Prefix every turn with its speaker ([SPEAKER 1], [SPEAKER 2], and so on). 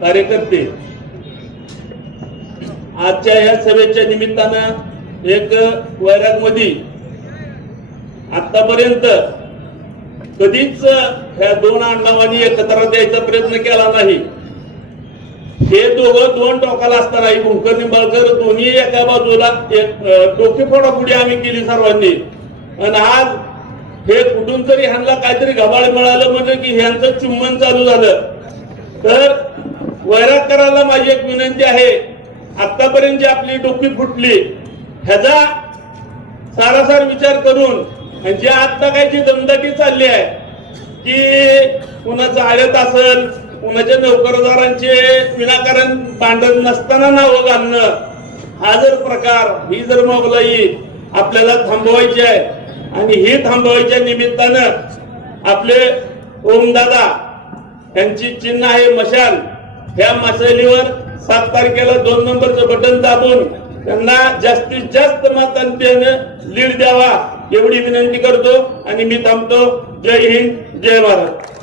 [SPEAKER 1] कार्यकर्ते. आजच्या या सभेच्या निमित्तानं एक वैरागमध्ये आतापर्यंत कधीच ह्या दोन अण्णावांनी एकत्र द्यायचा प्रयत्न केला नाही. हे दोघं दोन टोकाला असताना भुंकर निंबाळकर दोन्ही एका बाजूला एक डोके पुढे आम्ही केली सर्वांनी. आणि आज हे कुठून तरी ह्यांना काहीतरी घबाळ मिळालं म्हणजे की ह्यांचं चुंबन चालू झालं. तर वैराकराला माझी एक विनंती आहे. आतापर्यंत जी आपली डोकी फुटली ह्याचा सारासार विचार करून म्हणजे जे आता काय जी दमदाटी चालली आहे की कुणाचं आळत असेल कुणाच्या नोकरदारांचे विनाकारण भांडण नसताना नावं घालणं हा जर प्रकार ही जर मोगलाई आपल्याला थांबवायची आहे आणि ही थांबवायच्या निमित्तानं आपले ओमदादा यांची चिन्ह आहे मशाल या मशालीवर सात तारखेला दोन नंबरचं बटन दाबून त्यांना जास्तीत जास्त मतांत्यानं लीड द्यावा एवढी विनंती करतो. आणि मी थांबतो.
[SPEAKER 2] जय हिंद जय भारत.